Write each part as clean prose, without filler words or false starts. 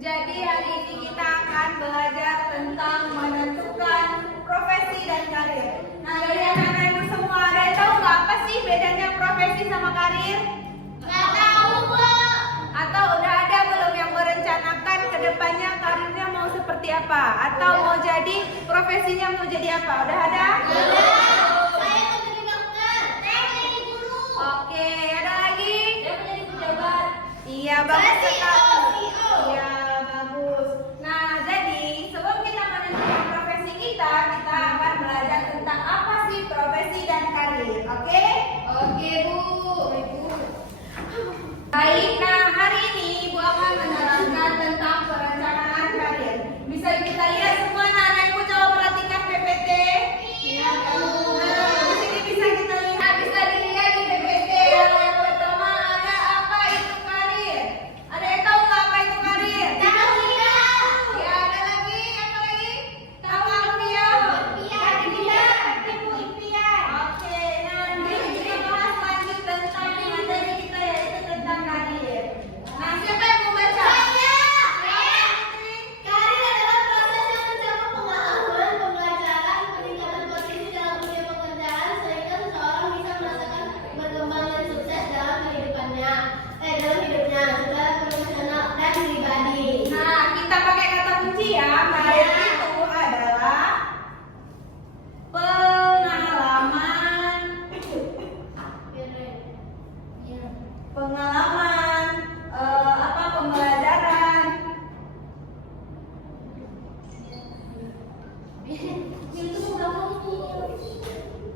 Jadi hari ini kita akan belajar tentang menentukan profesi dan karir. Nah, dari anak-anak ibu semua, ada yang tahu nggak apa sih bedanya profesi sama karir? Nggak tahu, Bu. Atau udah ada belum yang merencanakan ke depannya karirnya mau seperti apa? Atau mau jadi profesinya mau jadi apa? Udah ada? Saya mau jadi dokter. Saya mau jadi guru. Oke, ada lagi? Saya mau jadi pejabat. Iya, bagus Saya sekali. CEO. Iya, bagus. Nah, jadi sebelum kita menentukan profesi kita akan belajar tentang apa sih profesi dan karir. Oke? Oke, Bu. Baik, nah hari ini Ibu akan menerangkan tentang perencanaan karir. Bisa kita lihat semua anak-anak Ibu coba perhatikan PPT. Iya, Bu. Nah, di sini bisa kita lihat, bisa dilihat di PPT. Yang pertama ada apa itu karir? Ada yang tahu nggak apa itu karir? Tahu tidak? Ya, ada lagi, apa lagi? Tahu Alfia? Impian, impian. Oke, nanti kita bahas lanjut tentang materi kita yaitu tentang karir. Nah, siapa yang mau baca? Saya. Putri? Karir adalah proses yang mencakup pengalaman, pembelajaran, peningkatan posisi dalam dunia pekerjaan sehingga seseorang bisa merasakan berkembang dan sukses dalam hidupnya, secara profesional dan pribadi. Nah, kita pakai kata kunci ya. Karir itu adalah pengalaman, pembelajaran,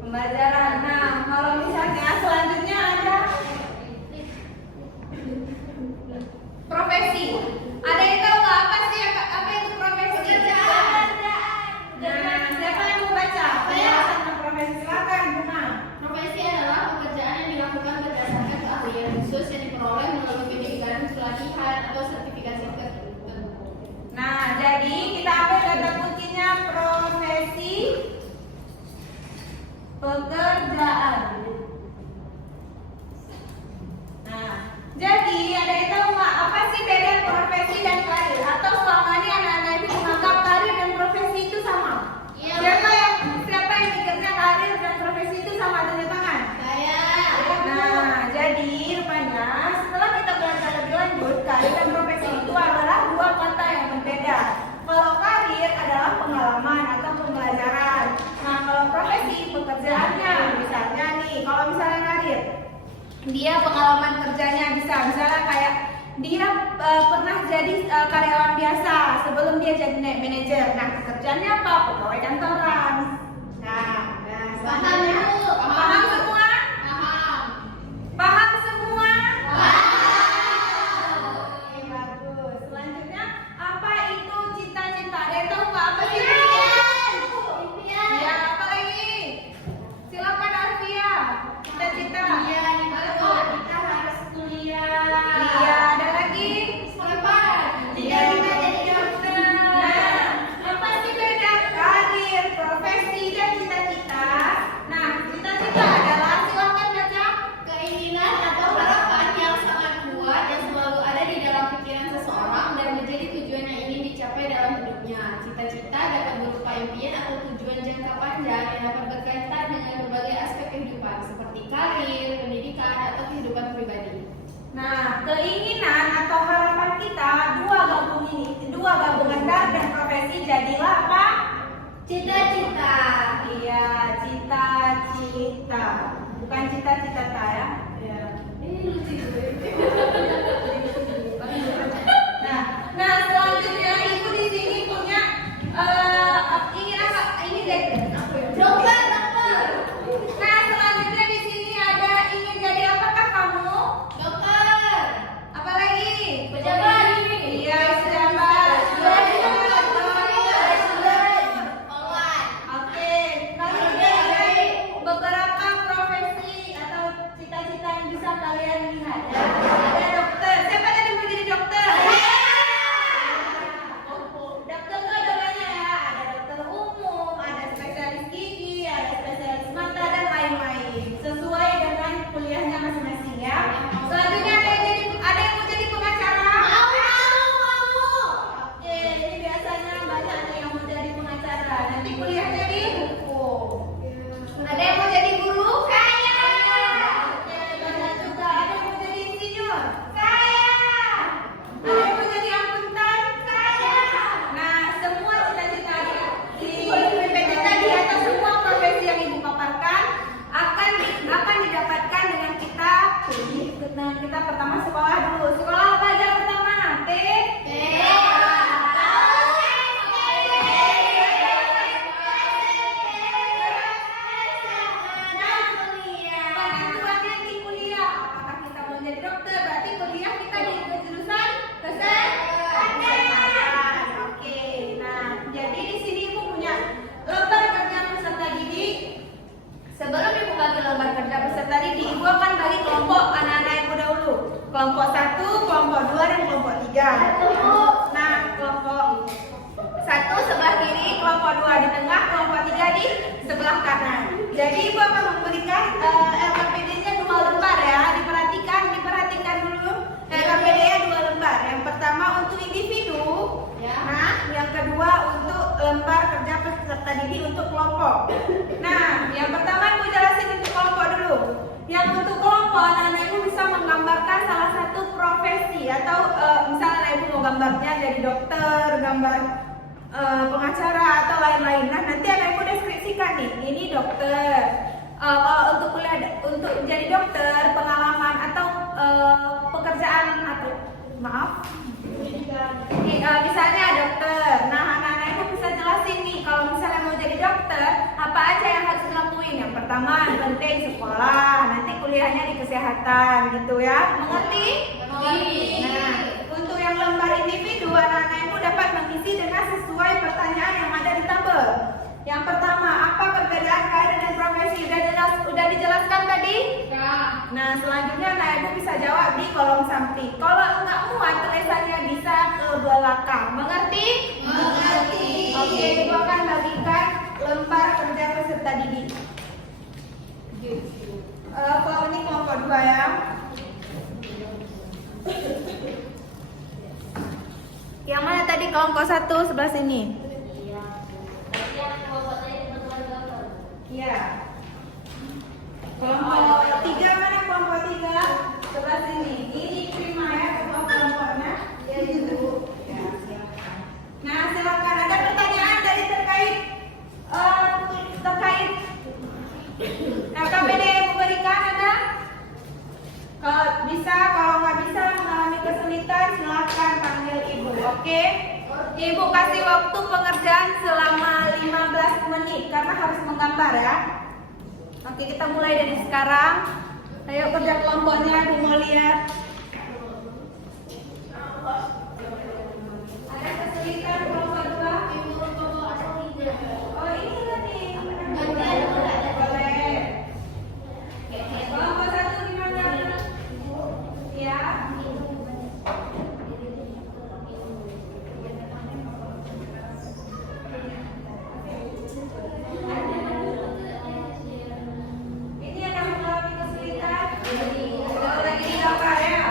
pembelajaran. Nah, kalau misalnya selanjutnya ada profesi. Ada yang tahu nggak apa sih apa itu profesi? Pekerjaan. Nah, siapa yang mau baca? Penjelasan tentang profesi, silakan, Buna. Profesi adalah pekerjaan yang dilakukan berdasarkan keahlian khusus yang diperoleh melalui pendidikan, pelatihan, atau sertifikasi tertentu. Nah, jadi kita ambil kata kuncinya profesi, pekerjaan. Nah, jadi ada yang tahu nggak apa sih beda profesi dan karir? Atau selama ini anak-anak itu menganggap karir dan profesi itu sama? Iya. Siapa yang mikirnya karir dan profesi itu sama? Tanda tangan. Saya. Nah, jadi rupanya setelah kita belajar lebih lanjut, karir dan profesi itu adalah dua kata yang berbeda. Kalau karir adalah pengalaman atau pembelajaran. Nah, kalau profesi pekerjaannya, misalnya nih, kalau misalnya karir, dia pengalaman kerjanya misalnya kayak dia pernah jadi karyawan biasa sebelum dia jadi manajer. Nah, pekerjaannya apa? Pegawai kantoran. Nah, Paham, Bu? Paham semua? Paham. Paham semua? Wow. Oke, bagus. Selanjutnya, apa itu cita-cita? Ada yang tahu nggak apa sih? Impian. Ya, apa lagi? Silakan Alfia. Cita-cita. Kita harus kuliah. Iya, ada lagi? Iya, Kita jadi dokter. Nah, apa sih beda karir, profesi, dan cita-cita? Nah, cita-cita adalah, silakan baca. Keinginan atau harapan yang sangat kuat yang selalu ada di dalam pikiran seseorang dan menjadi tujuan yang ingin dicapai dalam hidupnya. Cita-cita dapat berupa impian atau tujuan jangka panjang yang dapat berkaitan dengan berbagai aspek kehidupan seperti karir, pendidikan, atau kehidupan pribadi. Nah, keinginan atau harapan kita dua gabungan karir dan profesi jadilah apa? Cita-cita. Iya, cita-cita. Bukan cita-cita ya. Iya. Ini lucu. Nah, selanjutnya ibu di sini punya ingin apa? Ini deh. Dokter. Nah, selanjutnya di sini ada ingin jadi apakah kamu? Dokter. Apa lagi? Pejabat. Iya, pejabat. Penguat. Oke, lalu ada beberapa profesi atau cita-cita yang bisa kalian lihat. Ada dokter. gambarnya jadi dokter, gambar pengacara atau lain-lain. Nah, nanti anak ibu deskripsikan nih, ini dokter. Kalau untuk kuliah untuk jadi dokter, pengalaman atau pekerjaan atau misalnya dokter. Nah, anak-anak ibu bisa jelasin nih kalau misalnya mau jadi dokter, apa aja yang harus dilakuin. Yang pertama yang penting sekolah, nanti kuliahnya di kesehatan gitu ya. Mengerti? Nah, untuk yang lembar individu, anak-anak ibu dapat mengisi dengan sesuai pertanyaan yang ada di tabel. Yang pertama, apa perbedaan karir dan profesi? Udah dijelaskan tadi? Nah, selanjutnya anak ibu bisa jawab di kolom samping. Kalau nggak muat tulisannya bisa ke belakang. Mengerti? Mengerti. Oke, ibu akan bagikan lembar kerja peserta didik. Kalau ini kelompok 2 ya. Yang mana tadi kelompok 1 sebelah sini? Iya. Kelompok 3 mana kelompok 3? Sebelah sini. Ini prima ya kelompoknya. Iya, Ibu. Ya, silakan. Nah, silakan ada pertanyaan dari terkait KPD yang berikan ada? Kalau bisa, kalau nggak bisa mengalami kesulitan silakan panggil Ibu, oke? Ibu kasih waktu pengerjaan selama 15 menit karena harus menggambar ya. Oke, kita mulai dari sekarang. Ayo kerja kelompoknya, Ibu mau lihat. Ada kesulitan kelompok 2? Oh, ini tadi. Boleh. Kelompok 1 gimana? Ya. Ini ada mengalami kesulitan. Lagi di gambar ya.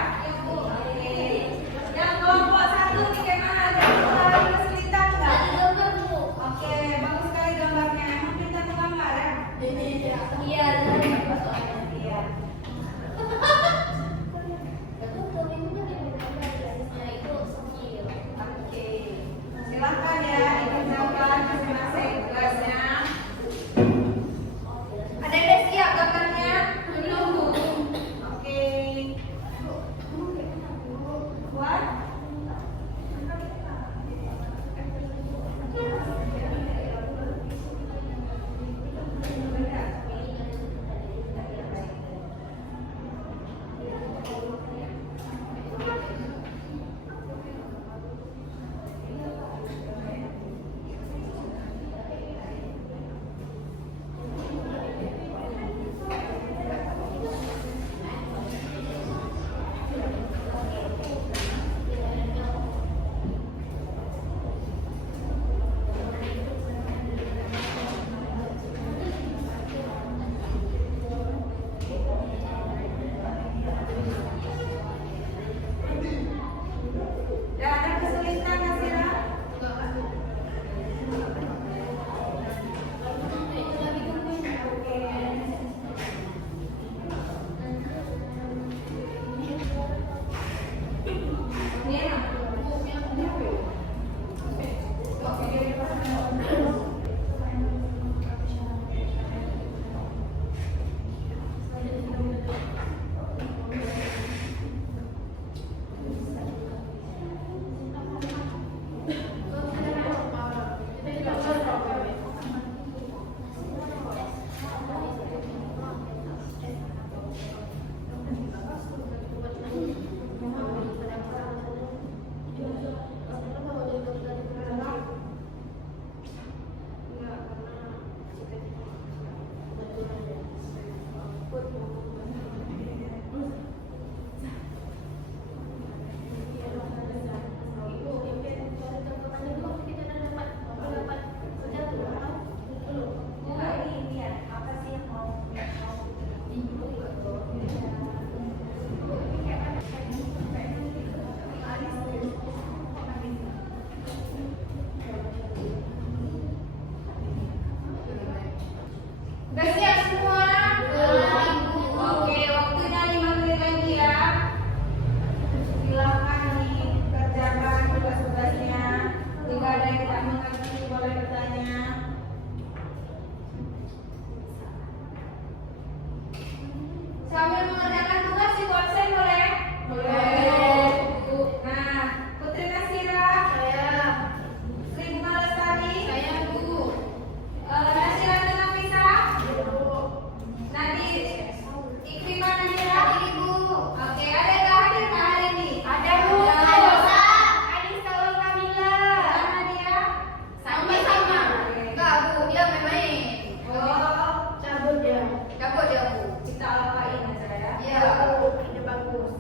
boleh bertanya. Sambil mengerjakan tugas di absen boleh? Boleh. Nah, Putri Nasira, Saya. Sri Bunga Lestari, Saya, Bu. Nasira Nafisa, Nadi Ikrimah Nadira. Ibu. Oke, ada yang nggak hadir nggak hari ini? Ada, Bu. Anissa Ul Kamila. Nadia. Sama-sama. Enggak, Bu, dia main-main. Oh, Cabut dia, Bu. kita apain aja ya? Iya, ide bagus.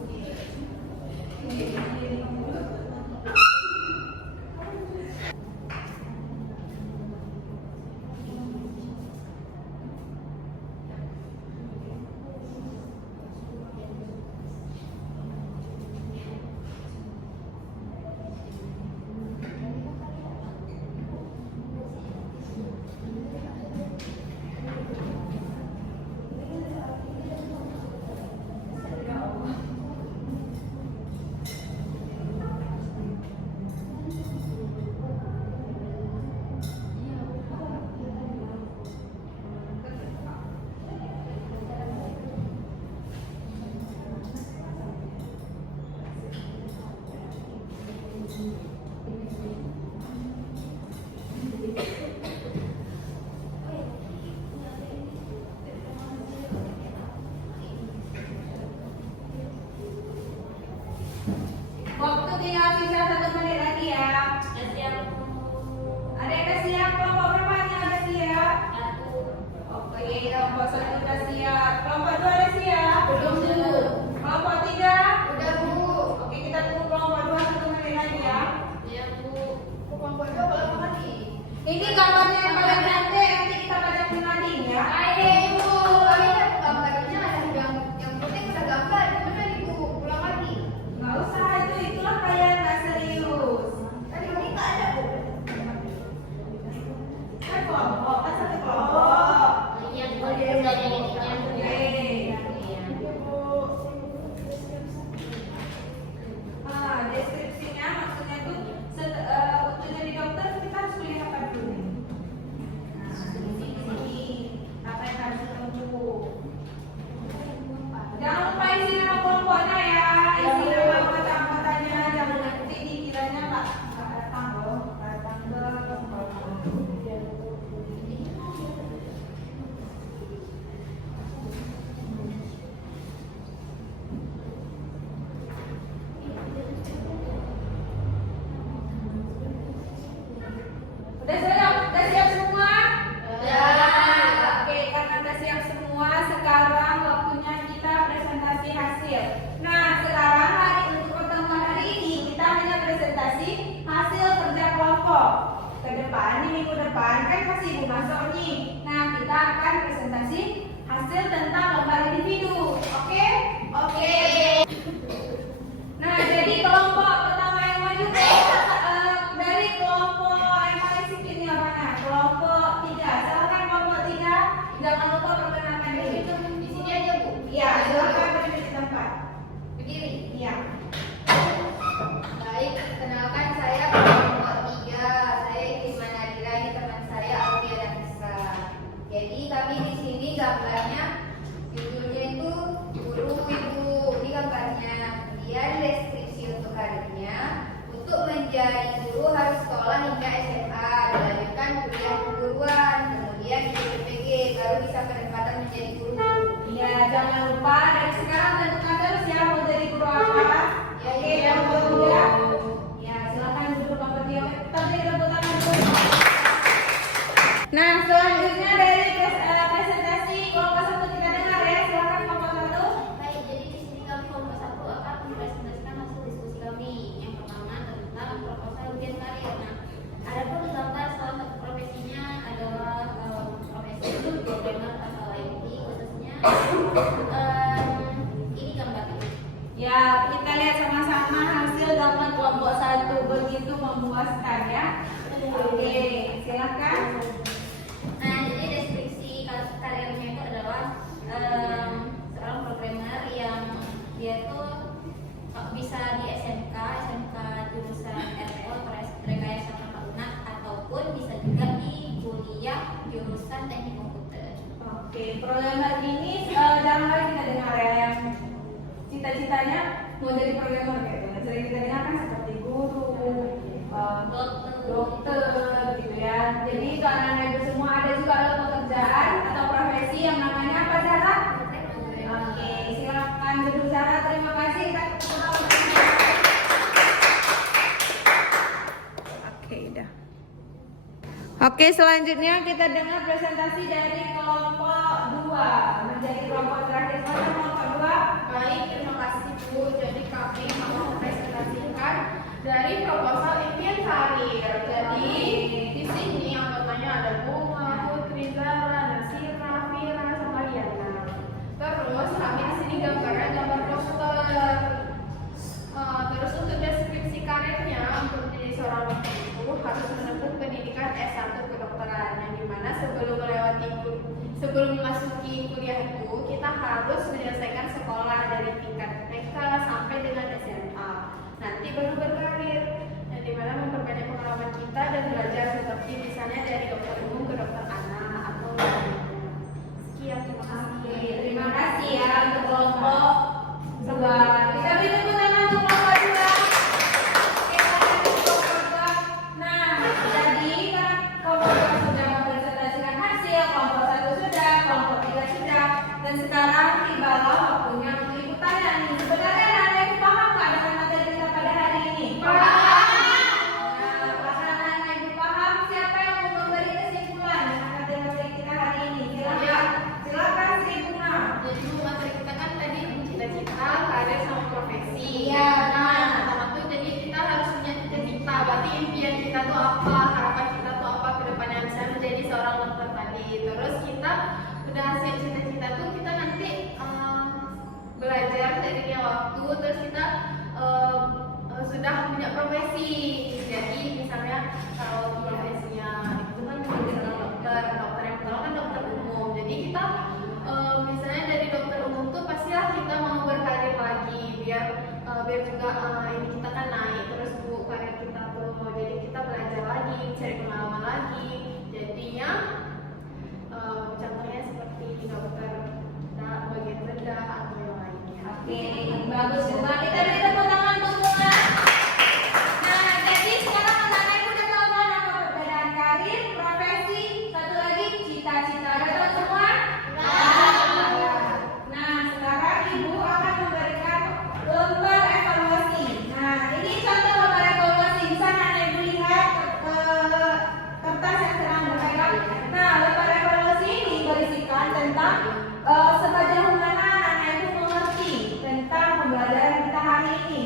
Waktu tinggal sisa 1 menit lagi ya. Ada yang udah siap? Kelompok berapa yang udah siap? Oke, kelompok 1 udah siap. Kelompok 2 udah siap? Belum, Bu. Kelompok 3? Udah, Bu. Oke, kita tunggu kelompok 2 1 menit lagi ya. Iya, Bu. Kelompok 2 kalau lagi. Ini gambarnya yang paling cantik, nanti kita pada kenalin ya. Ayo, Ibu. Kami ada gambarnya, ada yang penting udah gambar. Gimana, Ibu? Pulang lagi. Nggak usah, itulah kalian nggak serius. Tadi kami nggak ada, Bu. Kan kelompok, kan 1 kelompok. Iya, Bu. Oke. Deskripsinya maksudnya tuh waktunya di dokter kita harus kuliah apa dulu nih? Nah, di sini apa yang harus ditempuh? Jangan lupa isi nama kelompoknya ya, isi nama anggota-anggotanya, jangan nanti dikiranya nggak datang loh, datang ke kelompok. Udah siap? Udah siap semua? Oke, karena udah siap semua, sekarang waktunya kita presentasi hasil. Nah, sekarang untuk pertemuan hari ini kita hanya presentasi hasil kerja kelompok. Ke depan, di minggu depan kan masih Ibu masuk nih. Nah, kita akan presentasi hasil tentang lomba individu. Oke? Oke. Nah, jadi kelompok pertama yang maju dari kelompok yang paling sedikitnya mana? Kelompok 3. Silakan kelompok 3. Jangan lupa perkenalkan diri. Di sini aja, Bu. Iya, silakan berdiri di tempat. Berdiri. Iya. Baik, kenalkan saya kelompok 3. Saya Ikrimah Nadira, ini teman saya Aulia dan Nisa. Jadi kami di sini gambarnya judulnya itu guru ibu. Ini gambarnya. Kemudian deskripsi untuk harinya. Untuk menjadi guru harus sekolah hingga SMA, dilanjutkan kuliah keguruan, kemudian IPG, baru bisa penempatan menjadi guru. Iya, jangan lupa dari sekarang tentukan terus ya mau jadi guru apa. Ya, Oke, iya, kelompok Bu. 3. Ya, silakan duduk kelompok 3. Tapi tepuk tangan dulu. Nah, selanjutnya dari presentasi kelompok 1 kita dengar ya. Silakan kelompok 1. Baik, jadi di sini kami kelompok 1 akan mempresentasikan hasil diskusi kami. Yang pertama tentang proposal ujian karir. Nah, ada pun gambar salah satu profesinya adalah profesi programmer atau IT khususnya. Ini gambarnya. Ya, kita lihat sama-sama hasil gambar kelompok 1 begitu memuaskan ya. Oke, silakan. Nah, jadi deskripsi karirnya itu adalah seorang programmer yang dia tuh bisa di SMK jurusan RTO rekayasa perkebunan ataupun bisa juga Oke, program hari ini dalam kali kita dengar ya yang cita-citanya mau jadi programmer gitu. Sering kita dengar kan seperti guru, dokter gitu ya. Jadi itu anak-anak itu semua ada juga pekerjaan atau profesi yang namanya apa Zara? Oke, silakan duduk Zara. Terima kasih. Oke, udah. Oke, selanjutnya kita dengar presentasi dari kelompok 2. Menjadi kelompok terakhir. Kelompok 2. Baik, terima kasih Bu. Jadi kami mau mempresentasikan dari proposal impian karir. Jadi di sini anggotanya ada Bunga, Putri, Zara, Nasira, Fira, sama Yana. Terus kami di sini gambarnya gambar poster. Terus untuk deskripsi karirnya untuk menjadi seorang dokter itu harus menempuh pendidikan S1 kedokteran, yang dimana sebelum memasuki kuliah itu kita harus menyelesaikan sekolah dari tingkat TK sampai dengan SMA. Nanti baru berkarir, yang dimana memperbanyak pengalaman kita dan belajar seperti misalnya dari dokter umum ke dokter anak atau lainnya. Sekian, terima kasih. Terima kasih ya untuk kelompok 2. Kita beri tepuk tangan untuk kelompok 2. Kita lanjut kelompok 2. Nah, jadi kan kelompok 2 sudah mempresentasikan hasil, kelompok 1 sudah, kelompok 3 sudah, dan sekarang tibalah waktunya untuk ikut tanya nih. Sebenarnya anak-anak itu paham nggak dengan materi kita pada hari ini? Anak-anak itu paham. Siapa yang mau memberi kesimpulan dengan materi kita hari ini? Silakan Sri Bunga. Jadi materi kita kan tadi cita-cita, karir sama profesi. Iya. Nah, pertama tuh jadi kita harus punya cita-cita. Berarti impian kita tuh apa, harapan kita tuh apa ke depannya bisa menjadi seorang dokter tadi. Terus kita udah hasil cita-cita tuh kita nanti belajar seiringnya waktu. Terus kita sudah punya profesi. Jadi misalnya kalau profesinya itu kan menjadi seorang dokter yang pertama kan dokter umum. Jadi kita misalnya dari dokter umum tuh pastilah kita mau berkarir lagi biar juga ini kita kan naik terus Bu karir kita tuh. Jadi kita belajar lagi, cari pengalaman lagi. Jadinya contohnya seperti dokter bagian bedah atau yang lainnya. Oke, bagus Bunga. Kita beri tepuk tangan untuk Bunga. Nah, jadi sekarang anak-anak ibu udah tahu kan apa perbedaan karir, profesi, satu lagi cita-cita. Udah tahu semua? Nah, sekarang ibu akan memberikan lembar evaluasi. Nah, ini contoh lembar evaluasi. Bisa anak ibu lihat kertas yang sedang berpegang. Nah, lembar evaluasi ini berisikan tentang sejauh mana anak ibu mengerti tentang pembelajaran kita hari ini.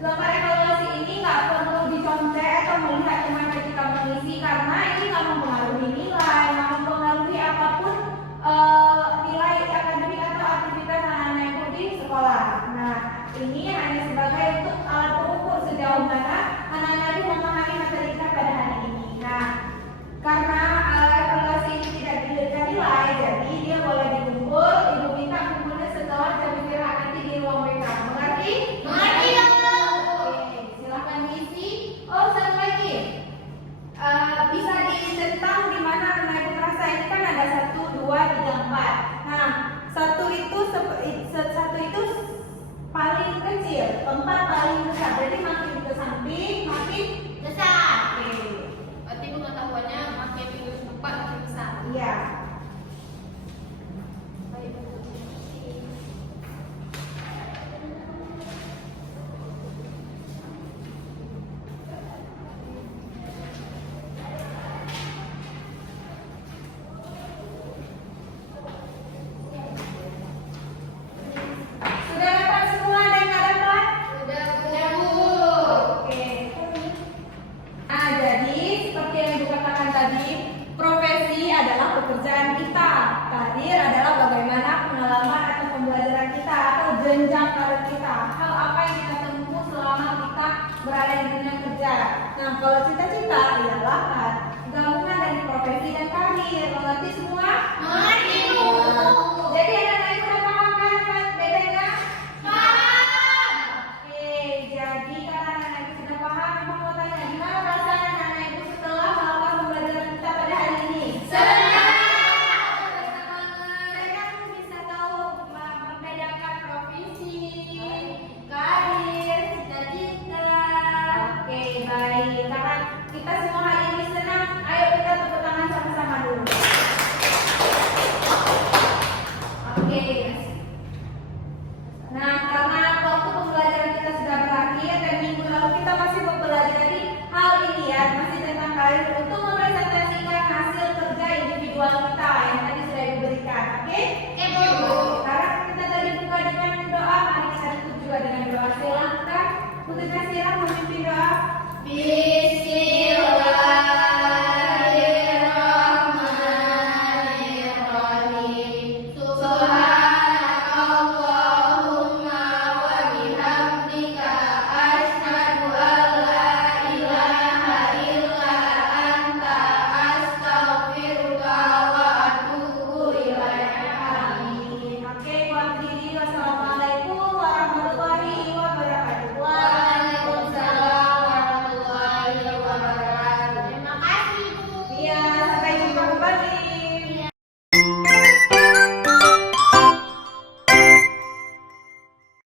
Lembar evaluasi ini nggak perlu dicontek atau melihat cuma ketika mengisi karena ini nggak mempengaruhi nilai, nggak mempengaruhi apapun nilai akademik atau aktivitas anak-anak ibu di sekolah. Nah, ini hanya sebagai untuk alat pengukur sejauh mana anak-anak ibu memahami materi kita pada hari ini. Nah, karena evaluasi ini tidak diberikan nilai, jadi dia boleh dikumpul. Ibu minta kumpulnya setelah jam istirahat nanti di ruang BK. Mengerti? Mengerti, Oke, silakan isi. Oh, satu lagi. Bisa ditentang di mana anak ibu terasa ini kan ada 1, 2, 3, 4. Nah, satu itu paling kecil, 4 paling besar. Jadi makin ke samping makin besar. Oke. Berarti pengetahuannya makin lupa makin besar. Iya. Baik. Sudah dapat semua dan nggak dapat? Udah Bu. Oke. Nah, jadi seperti yang dikatakan tadi, profesi adalah pekerjaan kita. Karir adalah bagaimana pengalaman atau pembelajaran kita atau jenjang karir kita. Hal apa yang kita tempuh selama kita berada di dunia kerja. Nah, kalau cita-cita ialah gabungan dari profesi dan karir. Mengerti semua? Mengerti, Bu. Jadi anak-anak ibu udah paham kan bedanya? Paham. Oke, jadi karena anak-anak ibu sudah paham, ibu mau tanya gimana perasaan anak-anak ibu setelah melakukan pembelajaran kita pada hari ini? Senang. sekali untuk mempresentasikan hasil kerja individual kita yang tadi sudah diberikan. Oke? Sekarang kita tadi buka dengan doa. Mari kita tutup juga dengan doa. Silakan Putri Kasira memimpin doa.